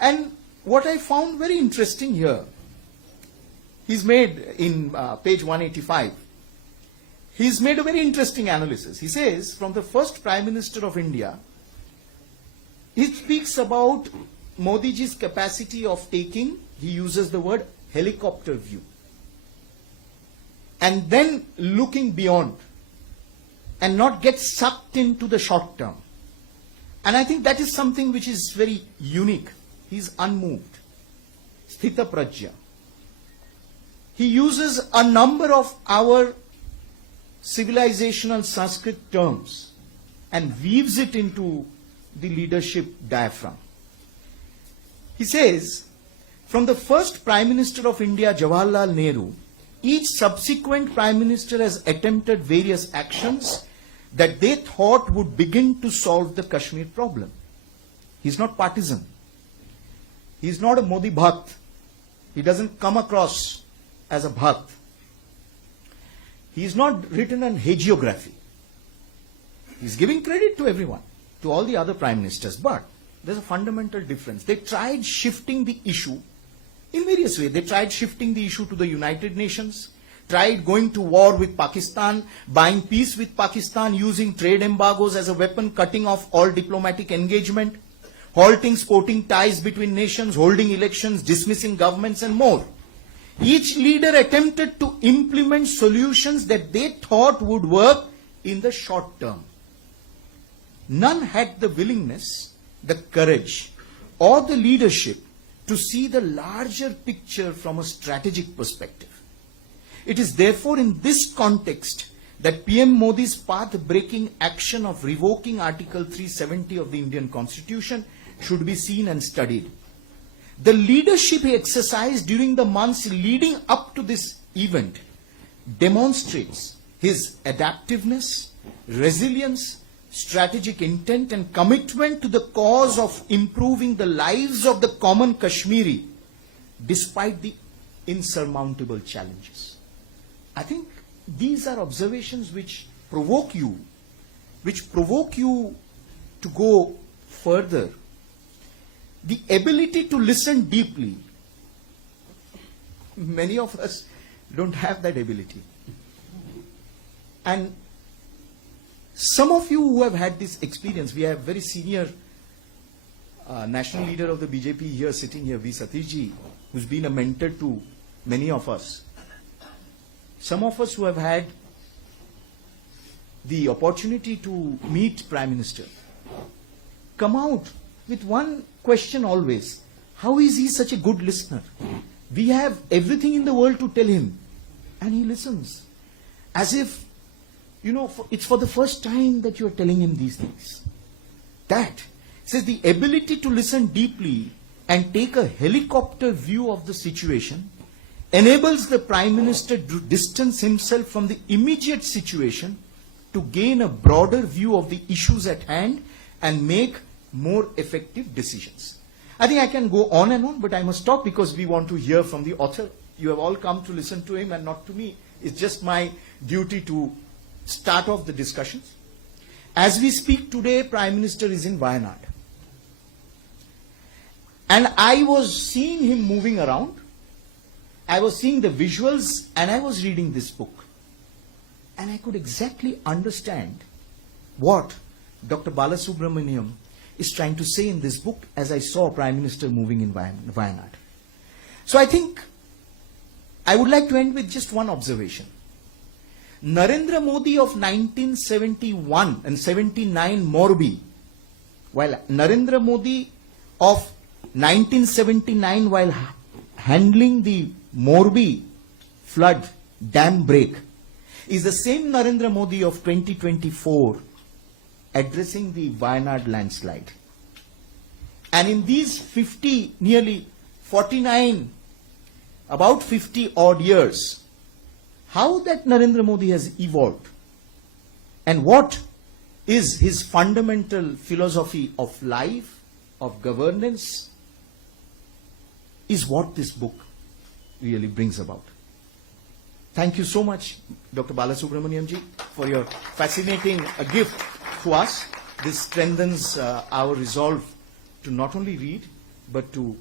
And what I found very interesting here, he's made in page 185, he's made a very interesting analysis. He says, from the first Prime Minister of India, he speaks about Modi ji's capacity of taking, he uses the word helicopter view, and then looking beyond and not get sucked into the short term. And I think that is something which is very unique. He's unmoved. Sthita Prajya. He uses a number of our civilizational Sanskrit terms and weaves it into the leadership diaphragm. He says, from the first Prime Minister of India, Jawaharlal Nehru, each subsequent Prime Minister has attempted various actions that they thought would begin to solve the Kashmir problem. He's not partisan. He's not a Modi Bhakt. He doesn't come across as a Bhakt. He's not written an hagiography. He's giving credit to everyone, to all the other Prime Ministers. But there's a fundamental difference. They tried shifting the issue in various ways. They tried shifting the issue to the United Nations, tried going to war with Pakistan, buying peace with Pakistan, using trade embargoes as a weapon, cutting off all diplomatic engagement, halting sporting ties between nations, holding elections, dismissing governments, and more. Each leader attempted to implement solutions that they thought would work in the short term. None had the willingness, the courage, or the leadership to see the larger picture from a strategic perspective. It is therefore in this context that PM Modi's path-breaking action of revoking Article 370 of the Indian Constitution should be seen and studied. The leadership he exercised during the months leading up to this event demonstrates his adaptiveness, resilience, strategic intent, and commitment to the cause of improving the lives of the common Kashmiri despite the insurmountable challenges. I think these are observations which provoke you to go further. The ability to listen deeply. Many of us don't have that ability. And some of you who have had this experience, we have very senior national leader of the BJP here, sitting here, V. Satishji, who's been a mentor to many of us. Some of us who have had the opportunity to meet Prime Minister come out with one question always: how is he such a good listener? We have everything in the world to tell him, and he listens. As if, it's for the first time that you are telling him these things. That says the ability to listen deeply and take a helicopter view of the situation enables the Prime Minister to distance himself from the immediate situation to gain a broader view of the issues at hand and make more effective decisions. I think I can go on and on, but I must stop because we want to hear from the author. You have all come to listen to him and not to me. It's just my duty to start off the discussions. As we speak today, Prime Minister is in Wayanad. And I was seeing him moving around. I was seeing the visuals and I was reading this book. And I could exactly understand what Dr. Balasubramaniam is trying to say in this book as I saw Prime Minister moving in Wayanad. So I think I would like to end with just one observation. Narendra Modi of 1971 and 79 Morbi, while Narendra Modi of 1979 while handling the Morbi flood dam break is the same Narendra Modi of 2024 addressing the Wayanad landslide. And in these 50, nearly 49, about 50 odd years, how that Narendra Modi has evolved and what is his fundamental philosophy of life, of governance, is what this book really brings about. Thank you so much, Dr. Balasubramaniam ji, for your fascinating gift to us. This strengthens our resolve to not only read, but to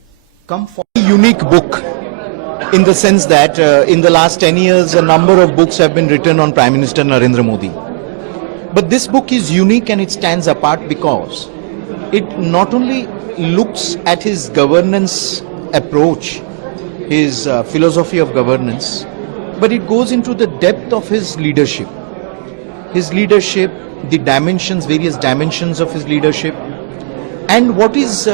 come for a unique book in the sense that in the last 10 years a number of books have been written on Prime Minister Narendra Modi. But this book is unique and it stands apart because it not only looks at his governance approach, his philosophy of governance, but it goes into the depth of his leadership. His leadership, the dimensions, various dimensions of his leadership, and what is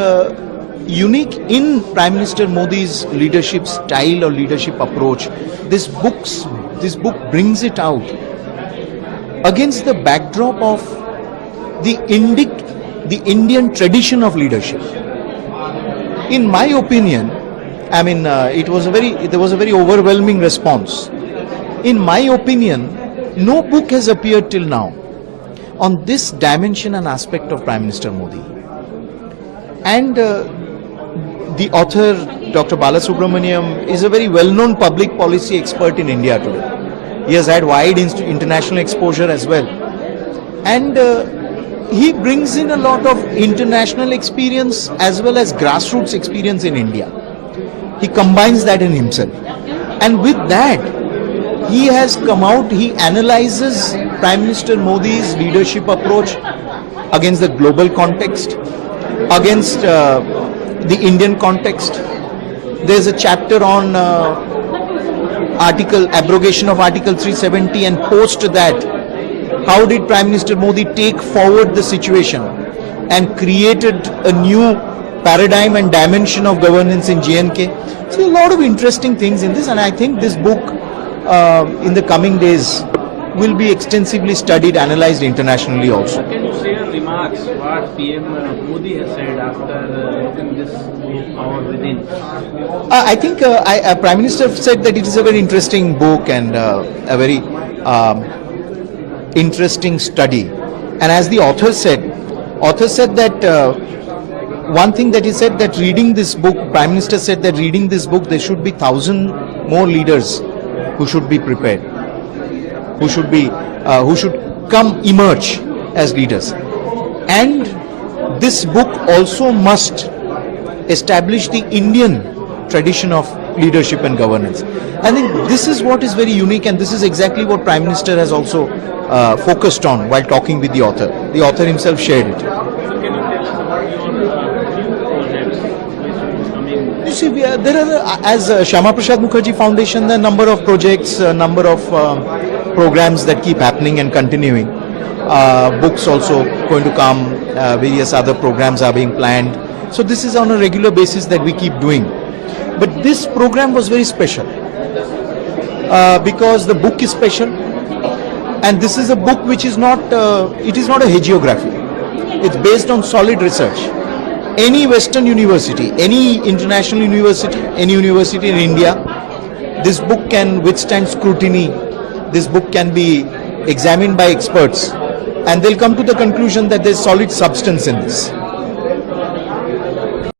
unique in Prime Minister Modi's leadership style or leadership approach. This book brings it out against the backdrop of the Indian tradition of leadership. In my opinion, I mean, there was a very overwhelming response. In my opinion, no book has appeared till now on this dimension and aspect of Prime Minister Modi. And the author, Dr. Balasubramaniam, is a very well-known public policy expert in India today. He has had wide international exposure as well. And he brings in a lot of international experience as well as grassroots experience in India. He combines that in himself. And with that, he has come out, he analyzes Prime Minister Modi's leadership approach against the global context, against the Indian context. There's a chapter on abrogation of Article 370, and post that, how did Prime Minister Modi take forward the situation and created a new paradigm and dimension of governance in J&K. So a lot of interesting things in this, and I think this book in the coming days will be extensively studied, analyzed internationally also. Can you share remarks what PM Modi has said after looking this book Power Within? I think Prime Minister said that it is a very interesting book and a very interesting study. And as the author said that one thing that he said, that reading this book, Prime Minister said that reading this book, there should be 1,000 more leaders who should be prepared, who should emerge as leaders. And this book also must establish the Indian tradition of leadership and governance. I think this is what is very unique, and this is exactly what Prime Minister has also focused on while talking with the author. The author himself shared it. So can you tell us about your new projects which is coming? You see, there are, as Shyama Prasad Mukherjee Foundation, there are a number of projects, a number of programs that keep happening and continuing. Books also going to come, various other programs are being planned. So this is on a regular basis that we keep doing. But this program was very special because the book is special, and this is a book which is not, it is not a hagiography. It's based on solid research. Any Western university, any international university, any university in India, this book can withstand scrutiny. This book can be examined by experts, and they'll come to the conclusion that there's solid substance in this.